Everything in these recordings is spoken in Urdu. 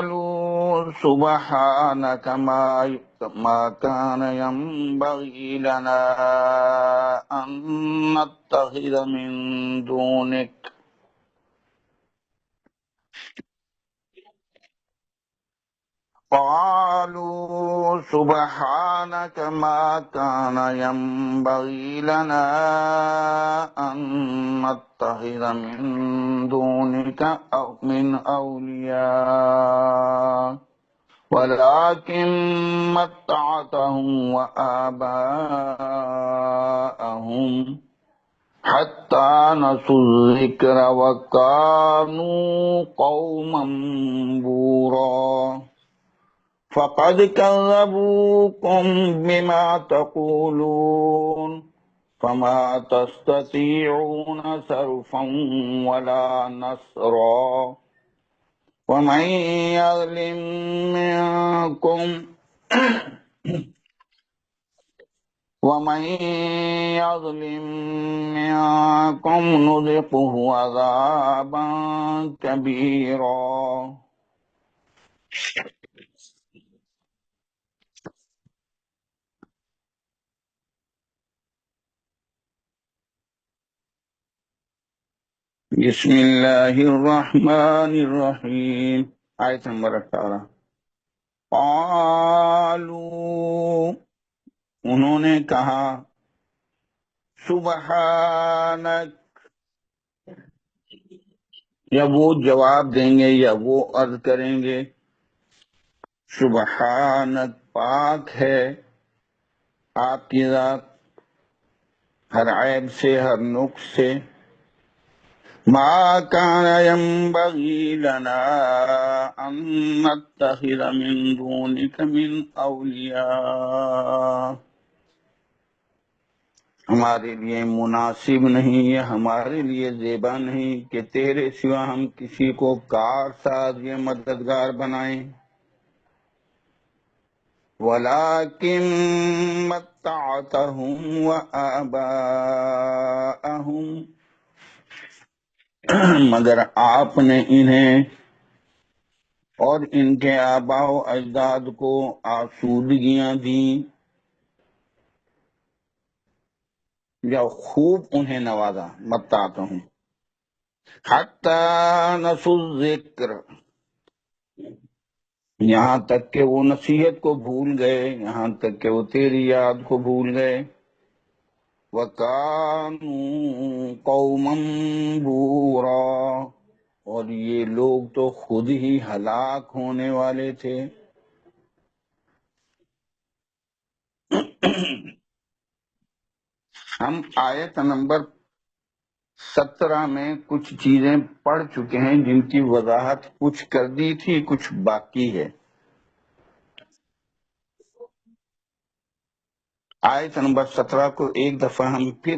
قالوا سبحانك ما كان ينبغي لنا أن نتخذ من دونك قالوا سبحانك ما كان ينبغي لنا أن نتخذ من دونك أو من أولياء ولكن متعتهم وآباءهم حتى نسوا الذكر وكانوا قوما بورا فقد كذبوكم بما تقولون فما تستطيعون صرفا ولا نصرا ومن يظلم منكم نذقه عذابا كبيرا بسم اللہ الرحمن الرحیم آیت نمبر 18 قالوا انہوں نے کہا سبحانک یا وہ جواب دیں گے یا وہ عرض کریں گے سبحانک پاک ہے آپ کی ذات ہر عیب سے ہر نقص سے ما كان ينبغي لنا أن نتخذ من دونك من أولياء ہمارے لیے مناسب نہیں یا ہمارے لیے زیبا نہیں کہ تیرے سوا ہم کسی کو کار ساز یا مددگار بنائیں وَلَكِن مَتَّعْتَهُمْ وَآبَاءَهُمْ مگر آپ نے انہیں اور ان کے آباء و اجداد کو آسودگیاں دیں یا خوب انہیں نوازا متعتا ہوں حتی نسوا الذکر یہاں تک کہ وہ نصیحت کو بھول گئے یہاں تک کہ وہ تیری یاد کو بھول گئے وَكَانُوا قَوْمًا بُورًا اور یہ لوگ تو خود ہی ہلاک ہونے والے تھے ہم آیت نمبر 17 میں کچھ چیزیں پڑھ چکے ہیں جن کی وضاحت کچھ کر دی تھی کچھ باقی ہے آیت نمبر 17 کو ایک دفعہ ہم پھر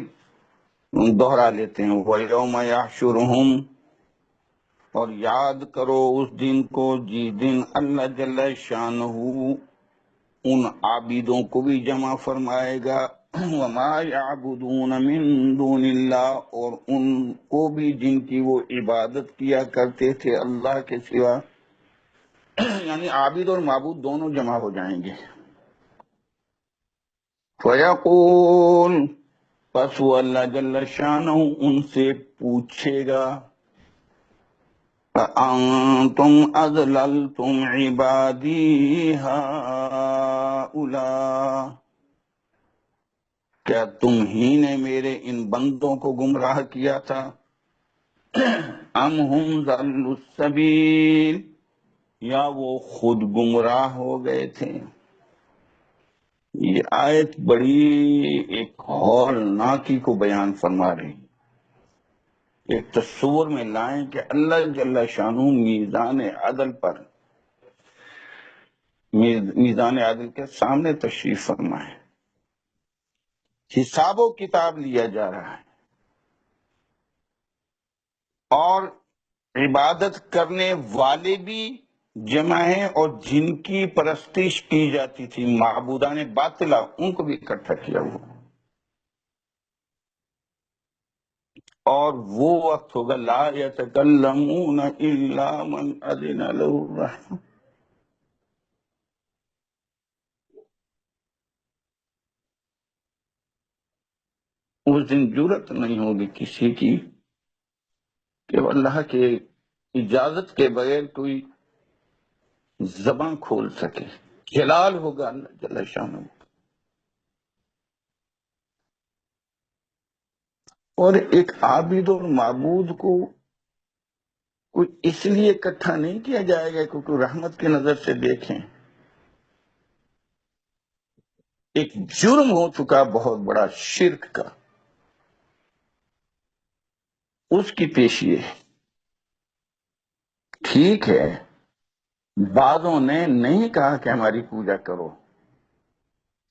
دوہرا لیتے ہیں وَيَوْمَ يَحْشُرُهُمْ اور یاد کرو اس دن کو جس دن اللہ جل شانہ ان عابدوں کو بھی جمع فرمائے گا وَمَا يَعْبُدُونَ مِن دُونِ اللَّهِ اور ان کو بھی جن کی وہ عبادت کیا کرتے تھے اللہ کے سوا یعنی عابد اور معبود دونوں جمع ہو جائیں گے فَيَقُولُ پس وہ اللہ جل شانہ ان سے پوچھے گا أَأَنْتُمْ أَضْلَلْتُمْ عِبَادِي هَؤُلَاءِ کیا تم ہی نے میرے ان بندوں کو گمراہ کیا تھا ام ہم ضلوا السبیل یا وہ خود گمراہ ہو گئے تھے یہ آیت بڑی ایک ہولناکی کو بیان فرما رہی ایک تصور میں لائیں کہ اللہ جل شانہ میزان عدل کے سامنے تشریف فرمائے حساب و کتاب لیا جا رہا ہے اور عبادت کرنے والے بھی جمع ہیں اور جن کی پرستش کی جاتی تھی معبودان باطلہ ان کو بھی اکٹھا کیا ہوا اور وہ وقت ہوگا لا یتکلمون الا من اذن له الرحمن اس دن جرت نہیں ہوگی کسی کی کہ وہ اللہ کے اجازت کے بغیر کوئی زبان کھول سکے. جلال ہوگا اللہ جل شانہ. اور ایک عابد اور معبود کو کوئی اس لیے اکٹھا نہیں کیا جائے گا کیونکہ رحمت کی نظر سے دیکھیں. ایک جرم ہو چکا بہت بڑا شرک کا، اس کی پیشی ہے. ٹھیک ہے، بعضوں نے نہیں کہا کہ ہماری پوجا کرو،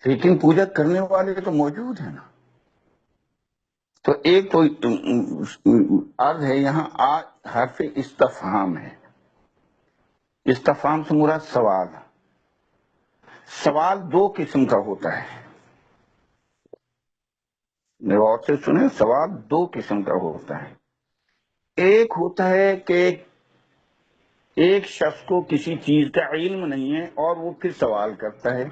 لیکن پوجا کرنے والے تو موجود ہیں نا. تو ایک تو عرض ہے یہاں حرف استفہام ہے. استفہام سے مراد سوال. سوال دو قسم کا ہوتا ہے، غور سے سنیں. سوال دو قسم کا ہوتا ہے. ایک ہوتا ہے کہ ایک شخص کو کسی چیز کا علم نہیں ہے اور وہ پھر سوال کرتا ہے.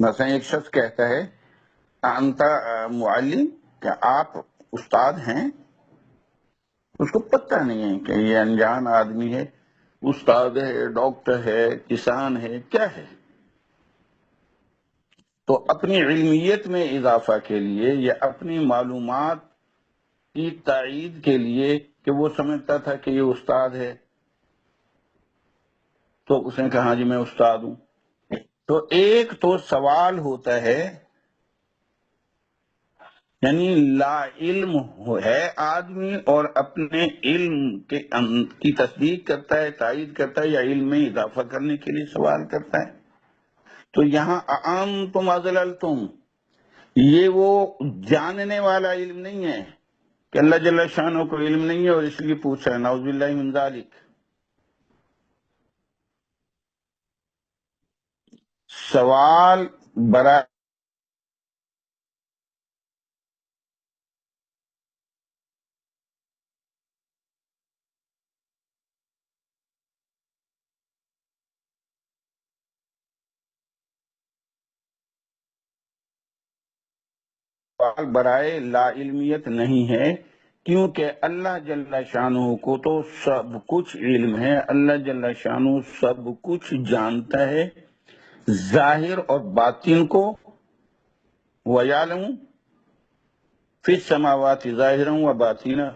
مثلا ایک شخص کہتا ہے انت معلم، کیا آپ استاد ہیں؟ اس کو پتہ نہیں ہے کہ یہ انجان آدمی ہے، استاد ہے، ڈاکٹر ہے، کسان ہے، کیا ہے. تو اپنی علمیت میں اضافہ کے لیے یا اپنی معلومات کی تائید کے لیے کہ وہ سمجھتا تھا کہ یہ استاد ہے، تو اس نے کہا ہاں جی میں استاد ہوں. تو ایک تو سوال ہوتا ہے، یعنی لا علم ہے آدمی اور اپنے علم کی تصدیق کرتا ہے، تائید کرتا ہے یا علم میں اضافہ کرنے کے لیے سوال کرتا ہے. تو یہاں انتم اضللتم، یہ وہ جاننے والا علم نہیں ہے کہ اللہ جل شانہ کو علم نہیں ہے اور اس لیے پوچھا ہے، نعوذ باللہ من ذالک. سوال برائے لا علمیت نہیں ہے، کیونکہ اللہ جل شانہ کو تو سب کچھ علم ہے. اللہ جل شانہ سب کچھ جانتا ہے، ظاہر اور باطن کو. وَيَعْلَمُ فِي السَّمَاوَاتِ ظَاهِرًا وَبَاطِنًا،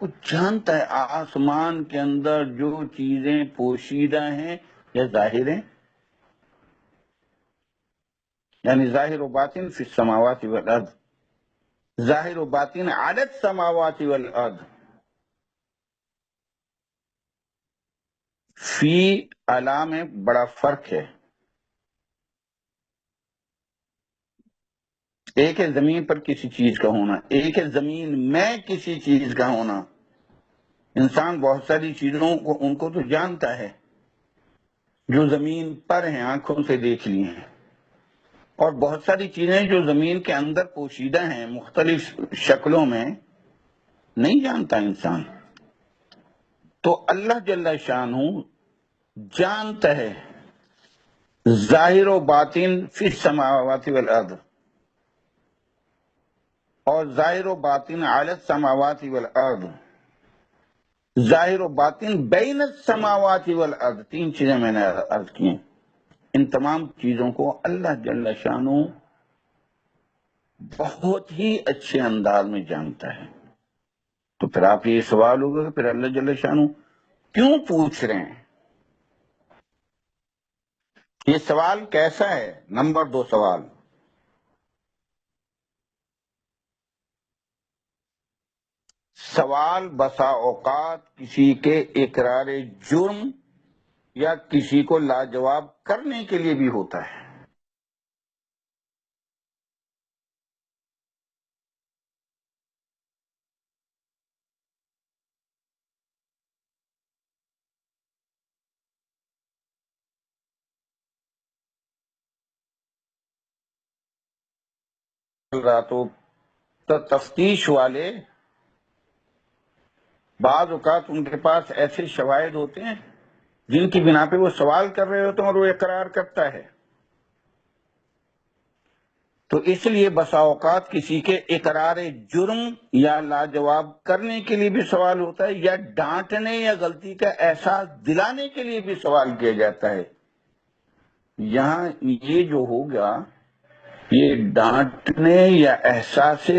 وہ جانتا ہے آسمان کے اندر جو چیزیں پوشیدہ ہیں یا ظاہر ہیں، یعنی ظاہر و باطن فی السماوات والارض، ظاہر و باطن علی السماوات والارض. فی اعلی میں بڑا فرق ہے. ایک ہے زمین پر کسی چیز کا ہونا، ایک ہے زمین میں کسی چیز کا ہونا. انسان بہت ساری چیزوں کو ان کو تو جانتا ہے جو زمین پر ہیں، آنکھوں سے دیکھ لی ہیں، اور بہت ساری چیزیں جو زمین کے اندر پوشیدہ ہیں مختلف شکلوں میں، نہیں جانتا انسان. تو اللہ جل شانہ جانتا ہے ظاہر و باطن فی السماوات والارض، اور ظاہر و باطن علی السماوات والارض، ظاہر و باطن بین السماوات والارض. تین چیزیں میں نے عرض کی ہیں. ان تمام چیزوں کو اللہ جل شانہ بہت ہی اچھے انداز میں جانتا ہے. تو پھر آپ یہ سوال ہوگا کہ پھر اللہ جل شانہ کیوں پوچھ رہے ہیں؟ یہ سوال کیسا ہے؟ نمبر 2 سوال، سوال بسا اوقات کسی کے اقرار جرم یا کسی کو لاجواب کرنے کے لیے بھی ہوتا ہے. تو تفتیش والے بعض اوقات ان کے پاس ایسے شواہد ہوتے ہیں جن کی بنا پہ وہ سوال کر رہے ہوتے ہیں اور وہ اقرار کرتا ہے. تو اس لیے بسا اوقات کسی کے اقرار جرم یا لاجواب کرنے کے لیے بھی سوال ہوتا ہے، یا ڈانٹنے یا غلطی کا احساس دلانے کے لیے بھی سوال کیا جاتا ہے۔ یہاں یہ جو ہوگا، یہ ڈانٹنے یا احساس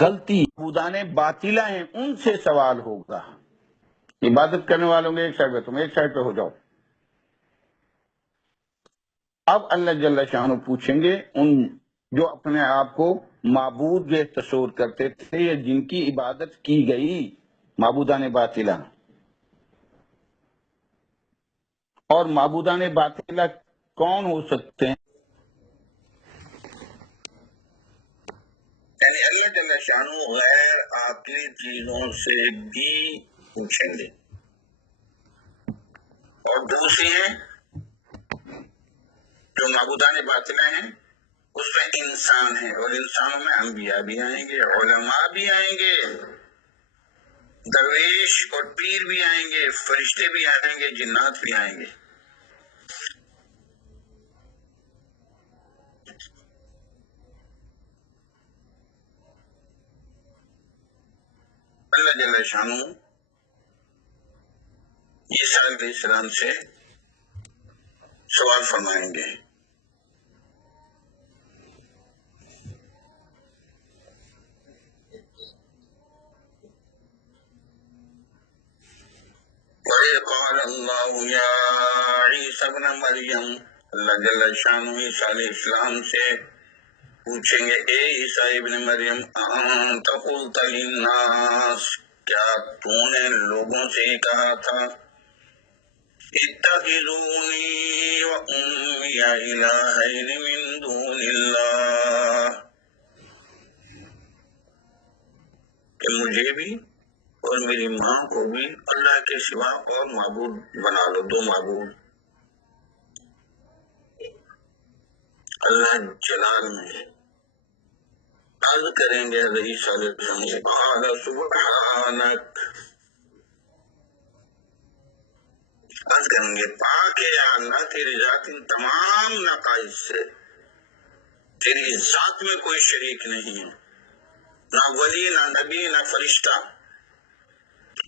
غلطی معبودان باطلہ ہیں ان سے سوال ہوگا۔ عبادت کرنے والوں کے ایک سائڈ پہ، تم ایک سائڈ پہ ہو جاؤ۔ اب اللہ جل شانہ پوچھیں گے ان جو اپنے آپ کو معبود جو تصور کرتے تھے یا جن کی عبادت کی گئی، معبودان باطلہ۔ اور معبودان باطلہ کون ہو سکتے ہیں؟ یعنی اللہ جل شانہ غیر عقلی چیزوں سے بھی پوچھیں گے۔ اور دوسری ہے جو معبودان باطلہ ہیں اس میں انسان ہیں، اور انسانوں میں انبیاء بھی آئیں گے، علماء بھی آئیں گے، درویش اور پیر بھی آئیں گے، فرشتے بھی آئیں گے، جنات بھی آئیں گے۔ اللہ جل شانہ عیسیٰ علیہ السلام سے سوال فرمائیں گے۔ وَإِذْ قَالَ اللَّهُ يَا عِيسَى ابْنَ مَرْيَمَ، اللہ جل شانہ عیسیٰ علیہ السلام سے پوچھیں گے، اے عیسیٰ ابن مریم، أَنْتَ قُلْتَ لِلنَّاسِ، کیا تو نے لوگوں سے ہی کہا تھا، اتخذونی و امی الہین من دون اللہ، کہ مجھے بھی اور میری ماں کو بھی اللہ کے سوا اور معبود بنا لو، دو معبود۔ اللہ جلال میں عرض کریں گے رہی صلی اللہ علیہ وسلم، قال سبحانک، عرض کریں گے پاک ہے یا اللہ تیری ذات ان تمام نقائص سے، تیری ذات میں کوئی شریک نہیں ہے، نہ ولی نہ نبی نہ فرشتہ۔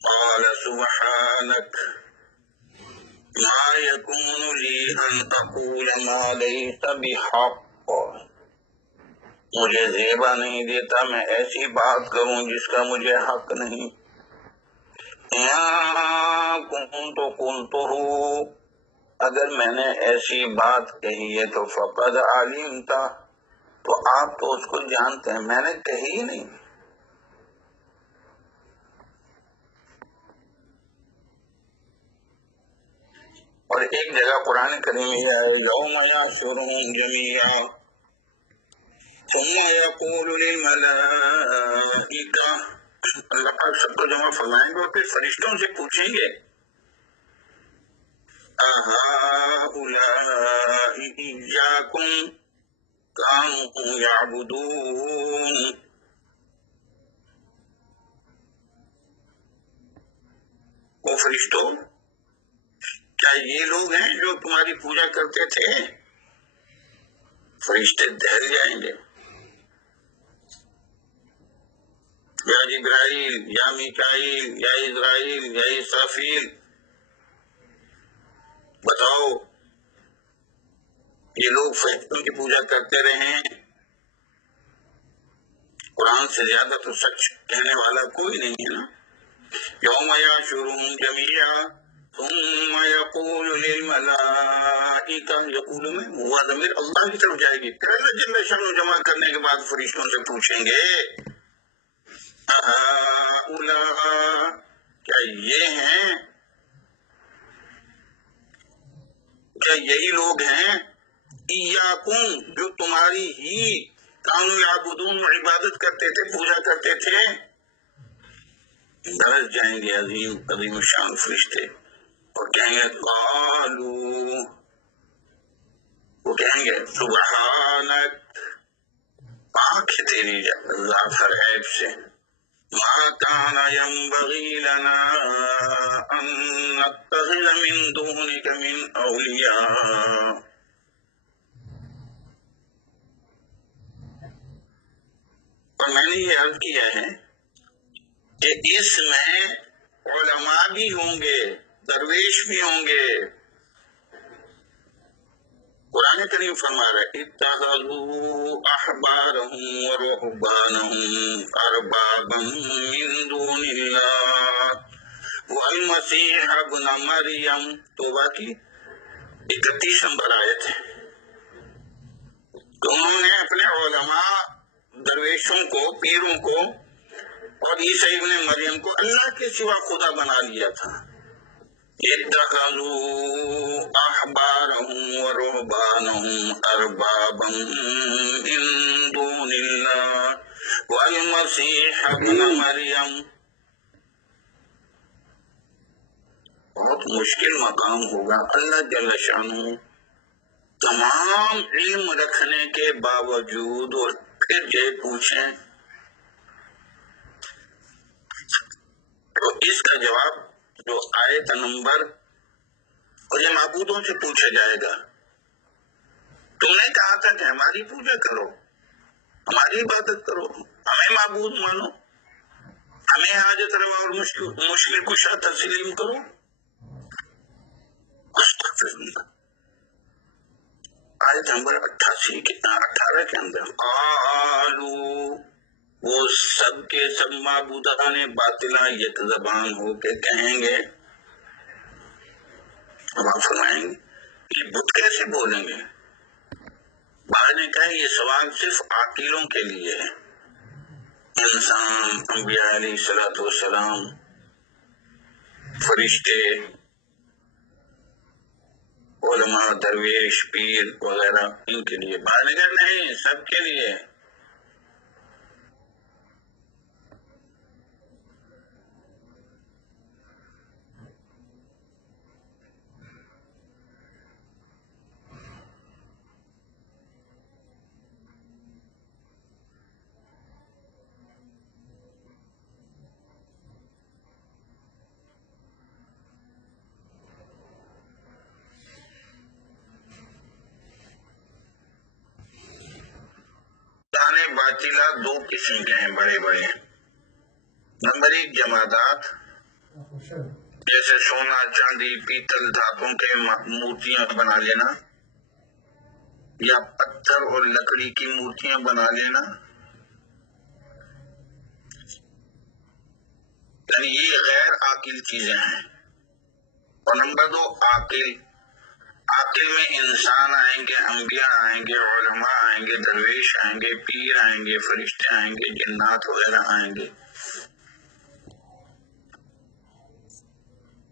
قال سبحانک ما یکون لی ان اقول ما لیس بحق، مجھے زیبا نہیں دیتا میں ایسی بات کروں جس کا مجھے حق نہیں۔ ان کنت قلتہ، اگر میں نے ایسی بات کہی ہے تو فقد علمت، تو آپ تو اس کو جانتے ہیں، میں نے کہی نہیں۔ اور ایک جگہ قرآن کریم میں ہے یوم یحشرہم جمیعا ثم یقول للملائکہ، اللہ پاک سب کو جمع فرمائیں گے اور پھر فرشتوں سے پوچھیں گے، اہؤلاء ایاکم کانوا یعبدون، وہ فرشتوں کیا یہ لوگ ہیں جو تمہاری پوجا کرتے تھے؟ فرشتے دہل جائیں گے، یا جبرائیل یا میکائیل یا اسرائیل یا اسرافیل، بتاؤ یہ لوگ فرشتوں کی پوجا کرتے رہے ہیں؟ قرآن سے زیادہ تو سچ کہنے والا کوئی نہیں ہے نا۔ یوم یحشرہم جمیعا ثم یقول للملائکہ، یقول میں ہوا ضمیر اللہ کی طرف جائے گی، پھر اللہ جل شانہ جمع کرنے کے بعد فرشتوں سے پوچھیں گے، اہؤلاء، کیا یہ ہیں، کیا یہی لوگ ہیں، ایاکم جو تمہاری ہی کانوا یعبدون عبادت کرتے تھے، پوجا کرتے تھے؟ درس جائیں گے عظیم عظیم شان فرشتے اور کہیں گے قالو، وہ کہیں گے سبحانک، پاک ہے تیری ذات ہر عیب سے، ما کان ینبغی لنا ان نتخذ من دونک من اولیاء، اور میں نے یہ عرض کیا ہے کہ اس میں علماء بھی ہوں گے، درویش بھی ہوں گے۔ قرآن کریم فرما رہا ہے اتخذوا احبارهم ورهبانهم اربابا من دون اللہ والمسیح ابن مریم۔ توبہ کی 31 نمبر آیت ہے کہ انہوں نے اپنے علماء، درویشوں کو، پیروں کو اور عیسیٰ ابن مریم کو اللہ کے سوا خدا بنا لیا تھا۔ اتخذوا احبارهم ورهبانهم اربابا من دون اللہ والمسیح ابن مریم۔ بہت مشکل مقام ہوگا۔ اللہ جل شانہ تمام علم رکھنے کے باوجود اور پھر یہ پوچھیں تو اس کا جواب جو آیت نمبر، اور یہ معبودوں سے پوچھا جائے گا، تم نے کہا تھا کہ ہماری پوجا کرو، ہماری عبادت کرو، ہمیں معبود مانو، ہمیں حاجت روا اور مشکل کشا تسلیم کرو۔ آیت نمبر 18 کے اندر قالوا، وہ سب کے سب معبودان باطلہ یک زبان ہو کے کہیں گے، اب آپ فرمائیں گے یہ بت کیسے بولیں گے؟ بعد نے کہا یہ سوال صرف عاقلوں کے لیے ہے۔ انسان، انبیاء علیہ السلام، فرشتے، علماء، درویش، پیر وغیرہ، ان کے لیے۔ بعد نے کہا نہیں، سب کے لیے۔ باطلہ دو قسم کے ہیں، بڑے بڑے ہیں۔ نمبر 1 جمادات، جیسے سونا، چاندی، پیتل، دھاتوں کے مورتیاں بنا لینا، یا پتھر اور لکڑی کی مورتیاں بنا لینا، یعنی یہ غیر عاقل چیزیں ہیں۔ اور نمبر 2 عاقل میں انسان آئیں گے، انبیاء آئیں گے، علماء آئیں گے، درویش آئیں گے، پیر آئیں گے، فرشتے آئیں گے، جنات وغیرہ آئیں گے۔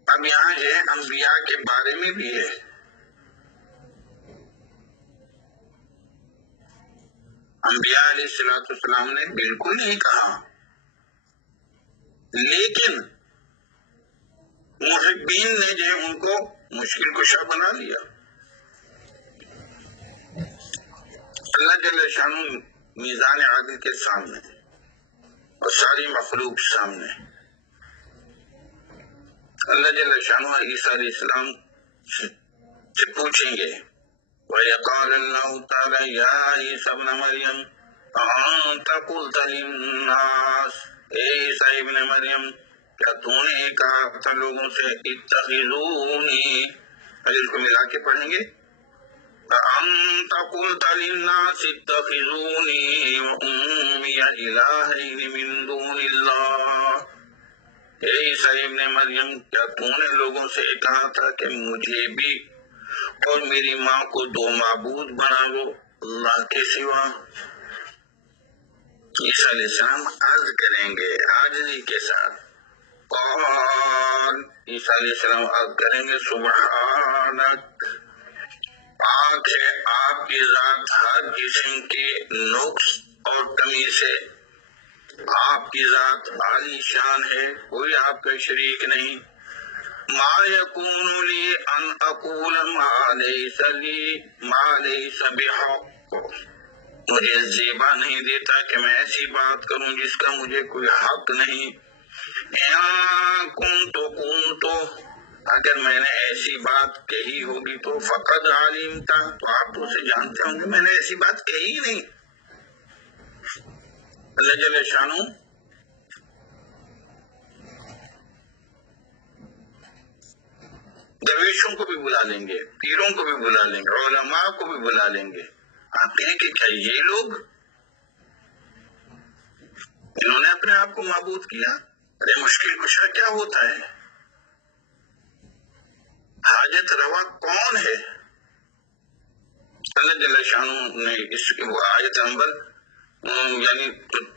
اب یہاں ہے انبیاء کے بارے میں بھی ہے۔ انبیاء علیہ السلام نے بالکل نہیں کہا، لیکن محبین نے جو ان کو مشکل کشا بنا لیا۔ اللہ جل شانہ میزان عادل کے سامنے اور ساری مخلوق سامنے اللہ جل شانہ عیسیٰ علیہ السلام سے پوچھیں گے، وَيَقَالَ اللَّهُ تَعَالَى يَا عِيسَى ابْنَ مَرْيَمَ أَأَنْتَ قُلْتَ لِلنَّاسِ، اے عیسیٰ ابن مریم، کیا تو نے کہا تھا لوگوں سے اتخذونی، اگر اس کو ملا کے پڑھیں گے أَأَنْتَ قُلْتَ لِلنَّاسِ اتَّخِذُونِي وَأُمِّيَ إِلَٰهَيْنِ مِن دُونِ اللَّهِ، اے عیسیٰ ابن مریم، کیا تو نے لوگوں سے کہا تھا کہ مجھے بھی اور میری ماں کو دو معبود بناؤ اللہ کے سوا؟ عیسیٰ علیہ السلام عرض کریں گے عاجزی کے ساتھ، قال، عیسیٰ علیہ السلام عرض کریں گے سبحانک، پاک ہے آپ کی ذات ہر قسم کے نقص اور کمی سے، آپ کی ذات عالی شان ہے، کوئی آپ کا شریک نہیں۔ ما یکون لی ان اقول ما لیس بحق، مجھے زیبا نہیں دیتا کہ میں ایسی بات کروں جس کا مجھے کوئی حق نہیں۔ ان کنت، اگر میں نے ایسی بات کہی ہوگی تو فقد علمتا، تو آپ تو اسے جانتے ہوں گے میں نے ایسی بات کہی نہیں۔ اللہ جل شانہ درویشوں کو بھی بلا لیں گے، پیروں کو بھی بلا لیں گے، علماء کو بھی بلا لیں گے. آپ کہیں کہ کیا یہ لوگ انہوں نے اپنے آپ کو معبود کیا؟ ارے مشکل کشا کیا ہوتا ہے؟ حاجت روا کون ہے؟ اللہ جل شانہ نے اس وہ آیت نمبر یعنی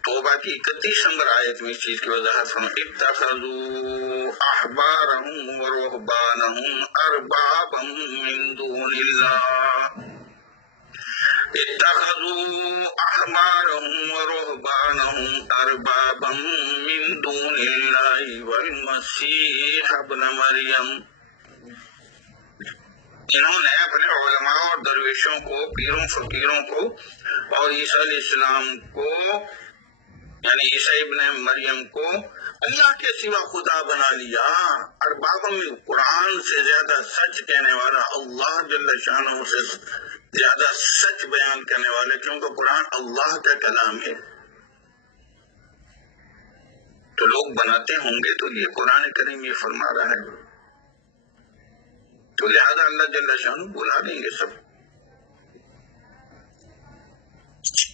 توبہ کی 31 نمبر آیت میں اس چیز کی وضاحت فرمائی. اتخذوا احبارهم ورهبانهم اربابا من دون اللہ، اتخذوا احبارهم ورهبانهم اربابا من دون اللہ والمسیح ابن مریم. انہوں نے اپنے علماء اور درویشوں کو، پیروں فقیروں کو اور عیسیٰ علیہ السلام کو یعنی عیسیٰ ابن مریم کو اللہ کے سوا خدا بنا لیا. اربابوں میں قرآن سے زیادہ سچ کہنے والا، اللہ جل شانہ سے زیادہ سچ بیان کرنے والا، کیونکہ قرآن اللہ کا کلام ہے. تو لوگ بناتے ہوں گے تو یہ قرآن کریم یہ فرما رہا ہے، تو لہذا اللہ جل شانہ بلا دیں گے سب.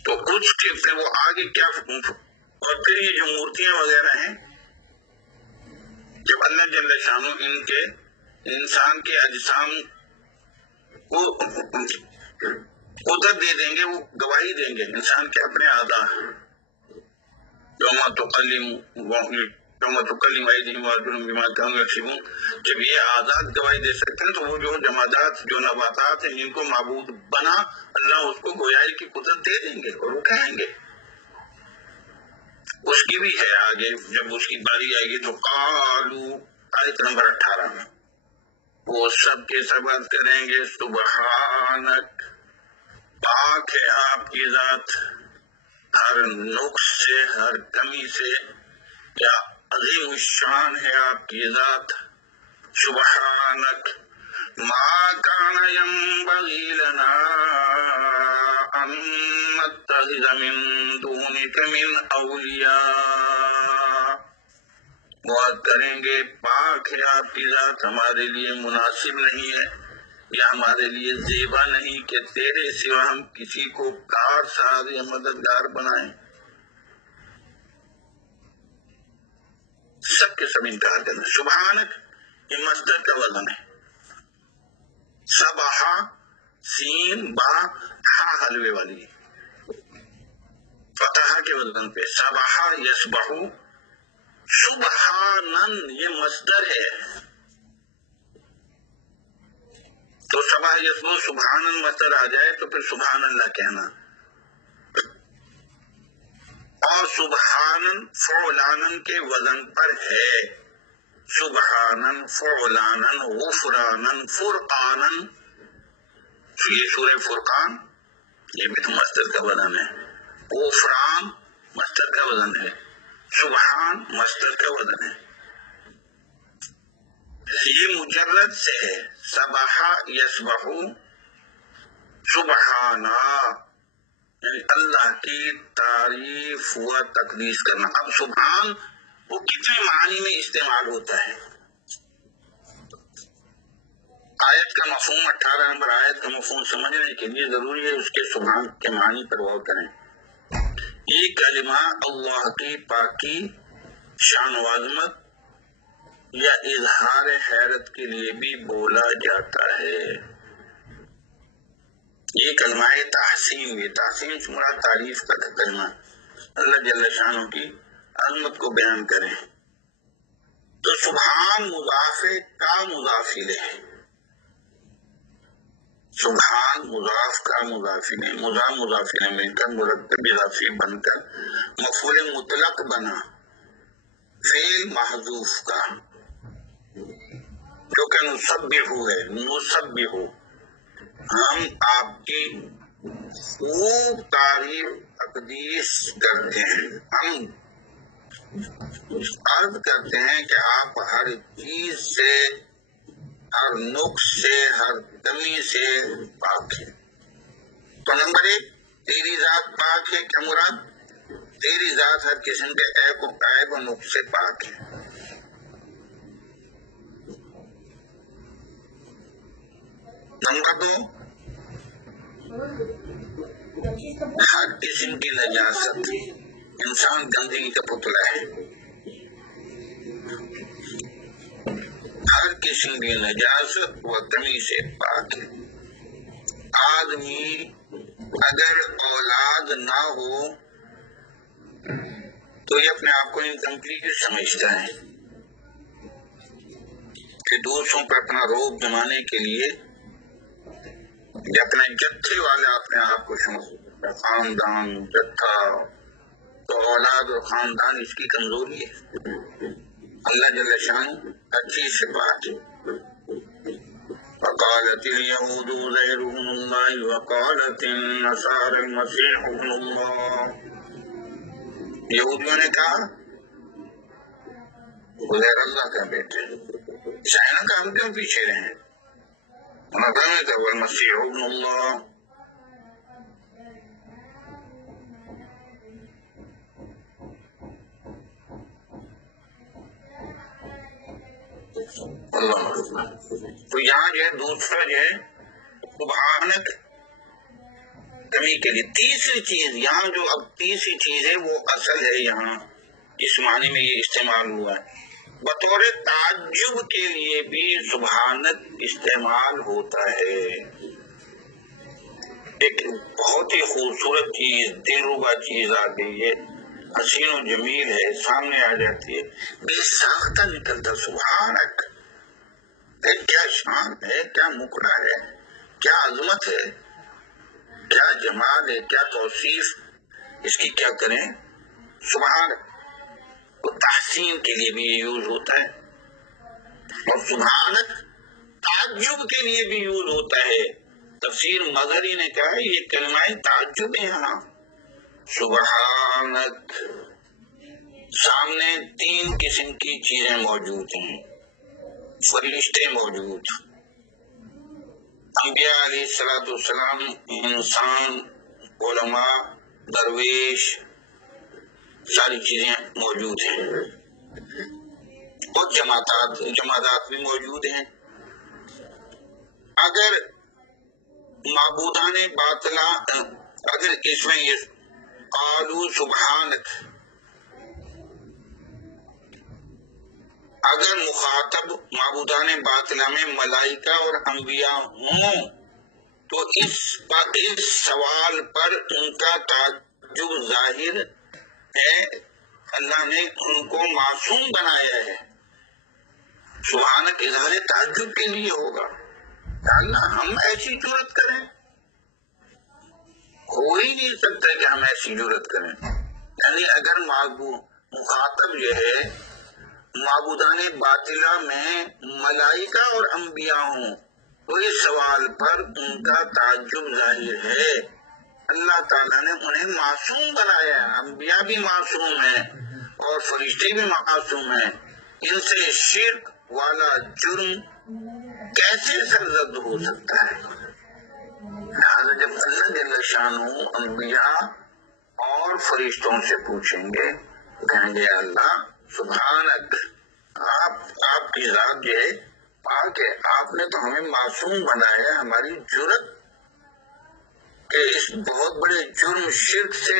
تو کچھ پھر وہ آگے کیا، اور پھر یہ جو مورتیاں وغیرہ ہیں، جب اللہ جل شانہ ان کے انسان کے اجسام کو قدرت دے دیں گے، وہ گواہی دیں گے انسان کے اپنے اعضاء. جب یہ آزاد گواہی دے سکتے ہیں تو وہ جو جمادات، جو نباتات ہیں جن کو معبود بنا، اللہ اس کو گویائی کی قدرت دے دیں گے اور وہ کہیں گے. اس کی بھی ہے آگے، جب اس کی باری آئے گی تو قالو آیت نمبر 18 میں وہ سب کے سب کریں گے سبحانک، پاک ہے آپ کی ذات ہر نقص سے، ہر کمی سے، کیا عظیم الشان ہے آپ کی ذات. سبحانک ما کان ینبغی لنا ان نتخذ من دونک من اولیاء. بات کریں گے پاک ہے آپ کی ذات، ہمارے لیے مناسب نہیں ہے یا ہمارے لیے زیبا نہیں کہ تیرے سوا ہم کسی کو کار ساز یا مددگار بنائیں. سب کے سب انکار کرنا. سبحانک یہ مصدر کا وزن ہے. سبحا سین با ہا حلوے والی فتح کے وزن پہ سبحا یسبحو. سبحانن یہ مصدر ہے، تو سبح یسبحو سبحانن مصدر آ جائے تو پھر سبحان اللہ کہنا. اور سبحانن فعلانن کے وزن پر ہے. سبحانن فعلانن غفرانن فرقانن. یہ سورہ فرقان یہ بھی تو مصدر کا وزن ہے. غفران مصدر کا وزن ہے، سبحان مصدر کا وزن ہے. یہ مجرد سے ہے. سبحا یسبحو سبحانا یعنی اللہ کی تعریف و تقدیس کرنا. اب سبحان وہ کتنے معنی میں استعمال ہوتا ہے؟ آیت کا مفہوم 18 نمبر آیت کا مفہوم سمجھنے کے لیے ضروری ہے اس کے سبحان کے معنی پر غور کریں. یہ کلمہ اللہ کی پاکی، شان و عظمت یا اظہار حیرت کے لیے بھی بولا جاتا ہے. یہ کلمہ ہے تحسین. یہ تحسین سے مراد تعریف کا کلمہ، اللہ جل شانہ کی عظمت کو بیان کریں. تو سبحان مضاف کا مضاف الیہ ہے. سبحان مضاف کا مضاف الیہ، مضاف مضاف الیہ مل کر مرکب اضافی بن کر مفعول مطلق بنا، فعل محذوف کا، جو کہ نسبح ہے. نسبح ہم آپ کی خوب تعریف تقدیس کرتے ہیں. ہم عرض کرتے ہیں کہ آپ ہر چیز سے، ہر نقص سے، ہر کمی سے پاک ہے. تو نمبر 1 تیری ذات پاک ہے. کیا مراد؟ تیری ذات ہر قسم کے عیب و نقص سے پاک ہے۔ نمبر 2، ہر قسم کی نجاست، انسان گندگی کا پتلا ہے، ہر قسم کی نجاست و کمی سے پاک ہے۔ آدمی اگر اولاد نہ ہو تو یہ اپنے آپ کو انکمپلیٹ سمجھتا ہے کہ دوسروں پر اپنا روب جمانے کے لیے یا اپنے جتھے والا اپنے آپ کو خاندان جتھا، تو اولاد اور خاندان اس کی کمزوری ہے۔ اللہ جل شان ہر چیز سے پاک ہے۔ وقالت اليهود عزير ابن الله وقالت النصارى المسيح ابن الله، یہودیوں نے کہا عزیر اللہ کا بیٹے، چائنا کا ہم کیوں پیچھے رہے ہیں؟ مگر میں کہ المسیح ابن اللہ، تو یہاں جو ہے دوسرا جو ہے سبحانک کمی کے لیے تیسری چیز، یہاں جو اب تیسری چیز ہے وہ اصل ہے، یہاں اس معنی میں یہ استعمال ہوا ہے، بطور تعجب کے لیے بھی سبحانک استعمال ہوتا ہے۔ ایک بہت ہی خوبصورت چیز، دلربا چیز آ گئی ہے، حسین و جمیل ہے، سامنے آ جاتی ہے، بے ساختہ نکلتا سبحانک، کیا شان ہے، کیا مکرا ہے، کیا عظمت ہے، کیا جمال ہے، کیا توصیف اس کی کیا کریں۔ سبحانک تو تحسین کے لیے بھی یوز ہوتا ہے، اور سبحانک تعجب کے لیے بھی یوز ہوتا ہے۔ تفسیر مظہری نے کہا یہ کلمہ تعجب ہے۔ یہاں سبحانک سامنے 3 قسم کی چیزیں موجود ہیں، فرشتے موجود، انبیاء علیہ السلام، انسان، علماء، درویش، ساری چیزیں موجود ہیں، اور جماعات بھی موجود ہیں۔ اگر معبودان باطلہ، اگر اس میں یہ قالوا سبحانک، اگر مخاطب معبودان باطلہ میں ملائکہ اور انبیاء ہوں تو اس سوال پر ان کا تعجب ظاہر ہے، اللہ نے ان کو معصوم بنایا ہے۔ سبحانک اظہار تعجب کے لیے ہوگا، اللہ ہم ایسی جرات کریں، ہو ہی نہیں سکتا کہ ہم ایسی جرات کریں۔ یعنی اگر مخاطب جو ہے معبودان باطلہ میں ملائکہ اور انبیاء ہوں تو اس سوال پر ان کا تعجب ظاہر ہے۔ اللہ تعالیٰ نے انہیں معصوم بنایا ہے، انبیاء بھی معصوم ہیں اور فرشتے بھی معصوم ہیں، ان سے شرک والا جرم کیسے سرزد ہو سکتا ہے؟ لہٰذا جب اللہ جل شانہ انبیاء اور فرشتوں سے پوچھیں گے، کہیں گے اللہ سبحانک، آپ کی ذات جو ہے پاک ہے، آپ نے تو ہمیں معصوم بنایا ہے ہماری جرت کہ اس بہت بڑے جرم شرک سے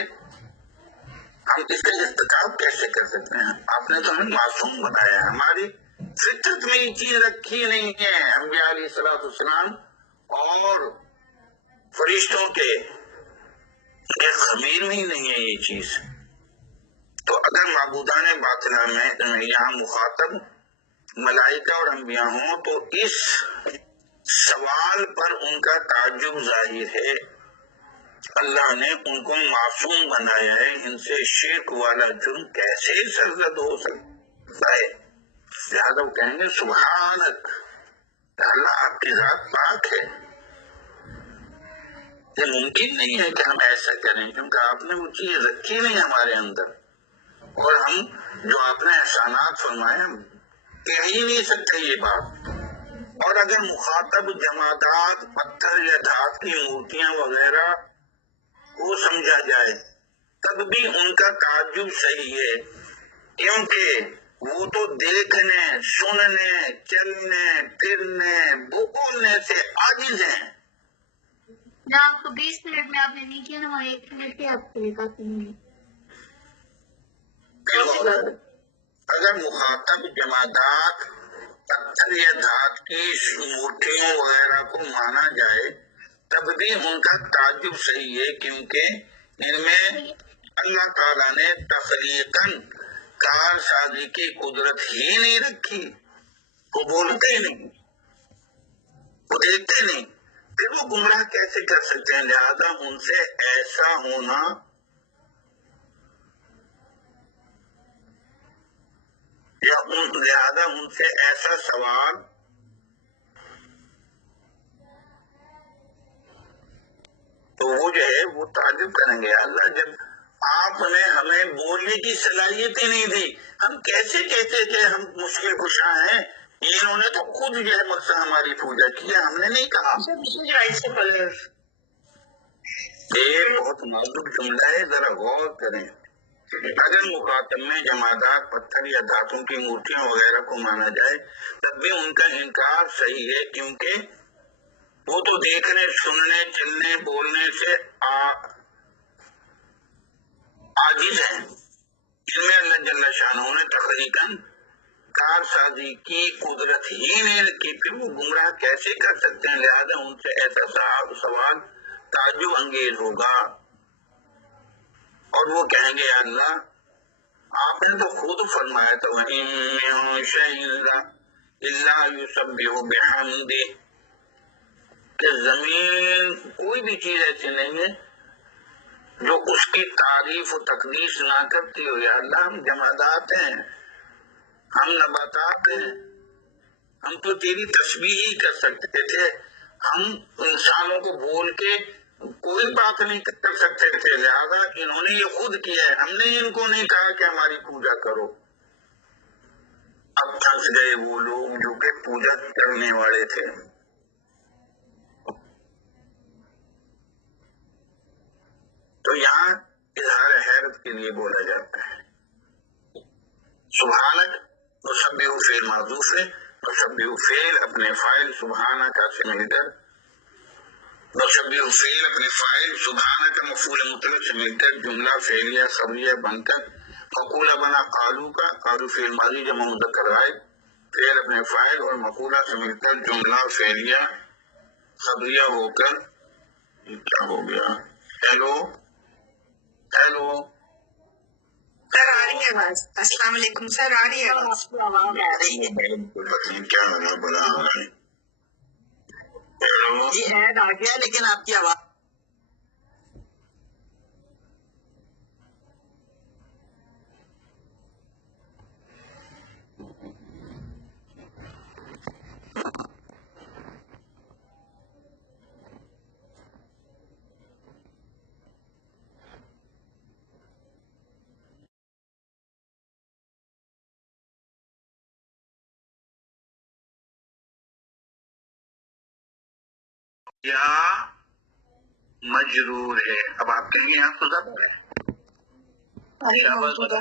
ہم اس کا ارتکاب کیسے کر سکتے ہیں؟ آپ نے تو ہمیں معصوم بنایا ہے، ہماری فطرت میں یہ چیز رکھی نہیں ہے، انبیاء علیہ السلام اور فرشتوں کے خمیر میں ہی نہیں ہے یہ چیز۔ تو اگر معبودان باطلہ میں یہاں مخاطب ملائکہ اور انبیاء ہوں تو اس سوال پر ان کا تعجب ظاہر ہے، اللہ نے ان کو معصوم بنایا ہے، ان سے شرک والا جرم کیسے سرزد ہو سکتا ہے؟ لہٰذا وہ کہیں گے سبحانک، اللہ آپ کی ذات پاک ہے، یہ ممکن نہیں ہے کہ ہم ایسا کریں، کیونکہ آپ نے وہ چیز رکھی نہیں ہمارے اندر، اور ہم جو آپ نے احسانات فرمائے ہم کہہ ہی نہیں سکتے یہ بات۔ اور اگر مخاطب جمادات، پتھر یا دھات کی مورتیاں وغیرہ وہ سمجھا جائے تب بھی ان کا تعجب صحیح ہے، کیونکہ وہ تو دیکھنے، سننے، چلنے، پھرنے، بولنے سے عاجز ہیں۔ نہ آپ کو 20 منٹ میں آپ نے نہیں کیا نا، وہ 1 منٹ بھی آپ کے لیے کافی نہیں ہے۔ اگر مخاطب جمادات پتھر یا دھات کی مٹھیوں وغیرہ کو مانا جائے تب بھی ان کا تعجب صحیح ہے، کیونکہ ان میں اللہ تعالیٰ نے تخلیقاً کارسازی کی قدرت ہی نہیں رکھی۔ وہ بولتے نہیں، وہ دیکھتے نہیں، پھر وہ گمراہ کیسے کر سکتے ہیں؟ لہذا ان سے ایسا ہونا یا لہذا ان سے ایسا سوال تو وہ جو ہے وہ تعجب کریں گے، اللہ جب آپ نے ہمیں بولنے کی صلاحیت ہی نہیں دی، ہم کیسے کہتے کہ ہم مشکل کشا ہیں؟ انہوں نے تو خود جو ہے مقصد ہماری پوجا کیا، ہم نے نہیں کہا۔ یہ بہت موضوع جملہ ہے، ذرا غور کریں۔ اگر مخاطب میں جمادات پتھر یا دھاتوں کی مورتیاں وغیرہ کو مانا جائے تب بھی ان کا انکار صحیح ہے، کیونکہ وہ تو دیکھنے، سننے، چلنے، بولنے سے عاجز ہیں۔ ان میں اللہ جل شانہ نے تخلیقاً کارسازی کی قدرت ہی نہیں رکھی، پھر وہ گمراہ کیسے کر سکتے ہیں؟ لہذا ان سے ایسا سوال تعجب انگیز ہوگا، اور وہ کہیں گے اللہ آپ نے تو خود فرمایا تھا وَإِن مِّن شَيْءٍ إِلَّا يُسَبِّحُ بِحَمْدِهِ، کہ زمین کوئی بھی چیز ایسی نہیں ہے جو اس کی تعریف و تقدیس نہ کرتی ہو۔ یا اللہ ہم جمادات ہیں، ہم نباتات ہیں، ہم تو تیری تسبیح ہی کر سکتے تھے، ہم انسانوں کو بول کے کوئی بات نہیں کر سکتے تھے، لہذا انہوں نے یہ خود کیا ہے، ہم نے ان کو نہیں کہا کہ ہماری پوجا کرو۔ اب پھنس گئے وہ لوگ جو کہ پوجا کرنے والے تھے۔ تو یہاں اظہار حیرت کے لیے بولا جاتا ہے سبحانک، مسبح فعل محذوف ہے، مسبح فعل اپنے فاعل سبحانہ کا سے مل کر، مسبح فعل اپنے فاعل سبحانہ کا مفعول مطلق سے مل کر جملہ فعلیہ خبریہ بن کر مقولہ بنا قالو کا، قالو فعل ماضی جمع مذکر غائب، فعل اپنے فاعل اور مقولہ سے مل کر جملہ فعلیہ خبریہ ہو کر کیا ہو گیا؟ ہیلو ہیلو سر آ رہی ہے بات؟ السلام علیکم سر، آ رہی ہے؟ کیا ہوگا بڑا جی ایڈ آ گیا لیکن آپ کی آواز یہاں مجرور ہے۔ اب آپ کہیں گے یہاں تو ضبط ہے،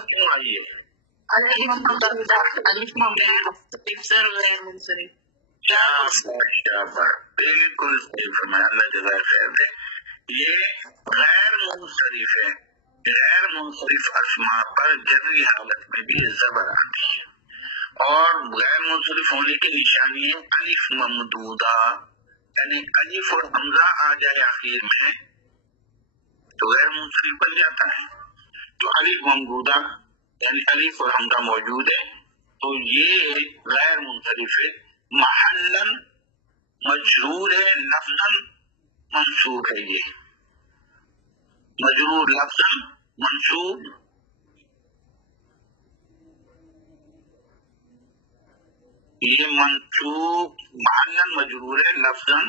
کیوں آئی ہے؟ بالکل صحیح فرمایا، اللہ جزائے خیر دے۔ یہ غیر منصرف ہے، غیر منصرف اسماء پر جزوی حالت میں بھی زبر آتی ہے، اور غیر منصرف ہونے کی نشانی ہے الف ممدودہ، یعنی الف اور حمزہ آ جائے آخر میں تو غیر منصرف بن جاتا ہے۔ تو الف ممدودہ یعنی الف اور حمزہ موجود ہے تو یہ غیر منصرف ہے، محلاً مجرور ہے، لفظاً منصوب ہے۔ یہ مجرور لفظاً منصوب، یہ منصوب محلاً مجرور ہے، لفظاً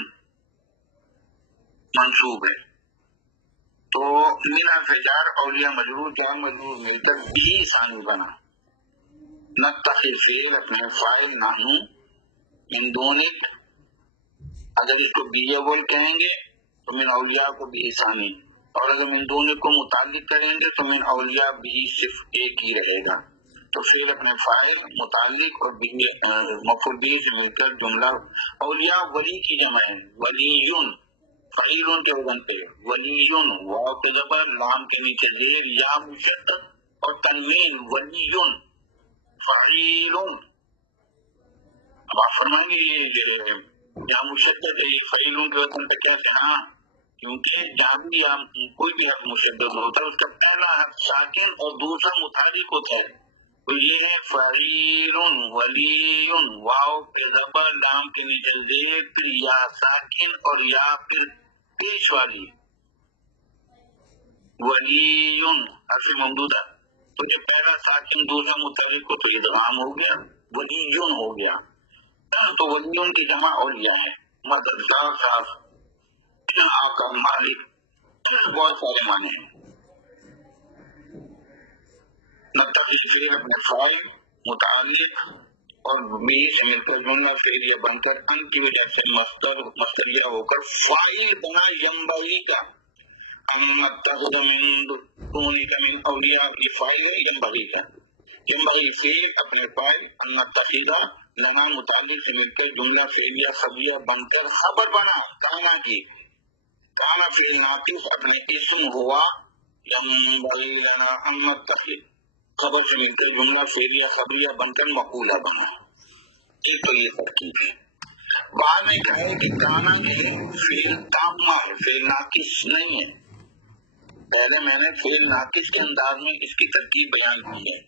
منصوب ہے۔ تو من الفجار اولیاء مجرور جار مجرور مل کر بھی ثانی بنا، نتخذ فعل اپنے فاعل نحنو من دونک، اگر اس کو بھی اول کہیں گے تو من اولیاء کو بھی ثانی، اور اگر من دون کو متعلق کریں گے تو من اولیاء بھی صرف ایک ہی رہے گا. تو پھر اپنے فاعل متعلق اور مفعول به سے مل کر جملہ اولیاء ولی کی جمع ہے. ولیون فعیلون کے وزن پہ ولیون واو کے زبر لام کے نیچے زیر یا مشدد اور تنوین ولیون فعیلون. اب آپ فرمائیں گے یہ یا مشدد ہے فعیلون کے وزن پہ کیسے؟ ہاں کیونکہ جہاں بھی کوئی بھی حرف مشدد ہوتا ہے اس کا پہلا حرف ساکن اور دوسرا متحرک ہوتا ہے. تو یہ ہے فعیلون ولیون واو کے زبر لام کے نیچے زیر پھر یا ساکن اور یا پھر پیش والی ولیون حرف ممدودہ. تو یہ پہلا ساکن دوسرا متحرک ہو تو ادغام ہو گیا ولیون ہو گیا. تو ولیون کی جمع اولیاء ہے. مددگار صاحب آقا مالک بہت سارے معنی ہیں. نتقی پھر اپنے فاعل متعلق اور بھی سے مل کر جملہ فعلیہ بن کر ان کی وجہ سے مصدریہ ہو کر فاعل بنا ینبغی کا ان نتخذ من دونک من اولیاء یہ فاعل ہے ینبغی کا. ینبغی فعل اپنے فاعل ان نتخذ لنا متعلق سے مل کر جملہ فعلیہ خبریہ بن کر خبر بنا کانا کی. کانا فعل ناقص اپنے اسم ہوا ینبغی لنا ان نتخذ خبر سے مل کر جملہ فعلیہ خبریہ بن کر مقولہ بنا. ایک تو یہ ترکیب ہے. بعد میں کہا ہے کہ کانا نہیں فعل تامہ ہے فعل ناقص نہیں ہے. پہلے میں نے فعل ناقص کے انداز میں اس کی ترکیب بیان کی ہے.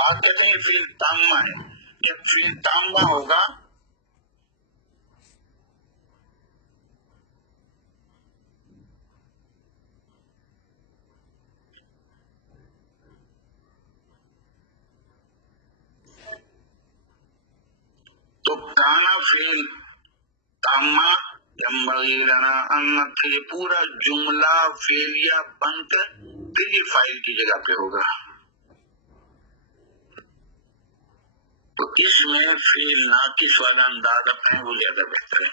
بات کہتے ہیں فعل تامہ ہے. جب فعل تامہ ہوگا تو کانا فعل تامہ ینبغی لنا ان نتخذ یہ پورا جملہ فعلیہ بن کر پھر یہ فاعل کی جگہ پہ ہوگا. تو اس میں فعل ناقص والا انداز اپنے وہ زیادہ بہتر ہے.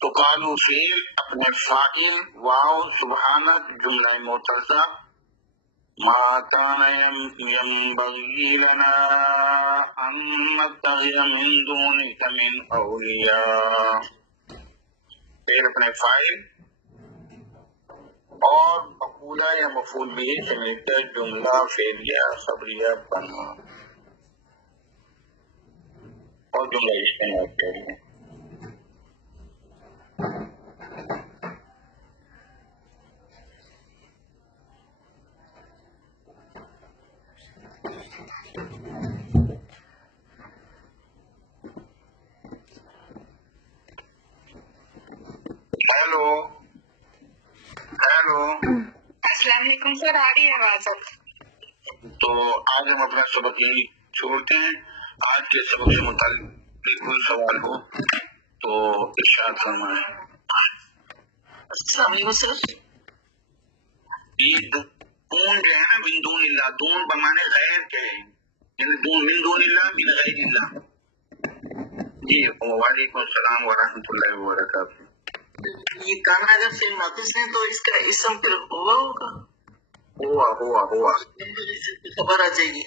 تو قالو فعل اپنے فاعل واو سبحانک جملہ معترضہ ما كان ينبغي لنا أن نتخذ من دونك من أولياء. پھر اپنے فاعل اور مقولہ یا مفعول به سے مل کر جملہ فعلیہ خبریہ بنا اور جملہ استعمال کریں. ہیلو السلام علیکم سر آ رہی ہے آواز؟ تو آج ہم اپنا سبق یہی چھوڑتے ہیں. آج کے سبق سے متعلق کوئی سوال ہو تو ارشاد فرمائیں. السلام علیکم سر. دون جو ہے نا من دون اللہ دون بمانے غیر کے ہیں یعنی دون من دون اللہ من غیر اللہ. جی وعلیکم السلام ورحمۃ اللہ وبرکاتہ. یہ کانا اگر فعل ناقص ہے تو اس کا اسم پھر ہوا ہوگا. ہوا خبر آ جائے گی.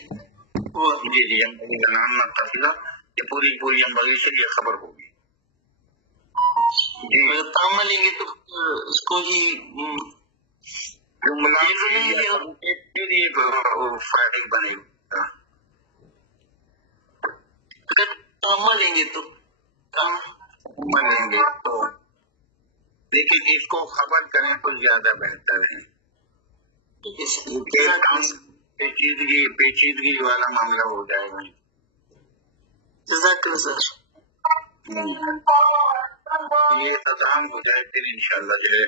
جی جی یہ پوری ینبغی سے یہ خبر ہوگی. جی تامہ لیں گے تو اس کو ہی فائدہ بنے گا. اگر تامہ لیں گے تو لیکن اس کو خبر کریں تو زیادہ بہتر ہے. پیچیدگی والا معاملہ ہو جائے گا. جزاک اللہ سر. یہ اذان ہو جائے پھر انشاءاللہ جو ہے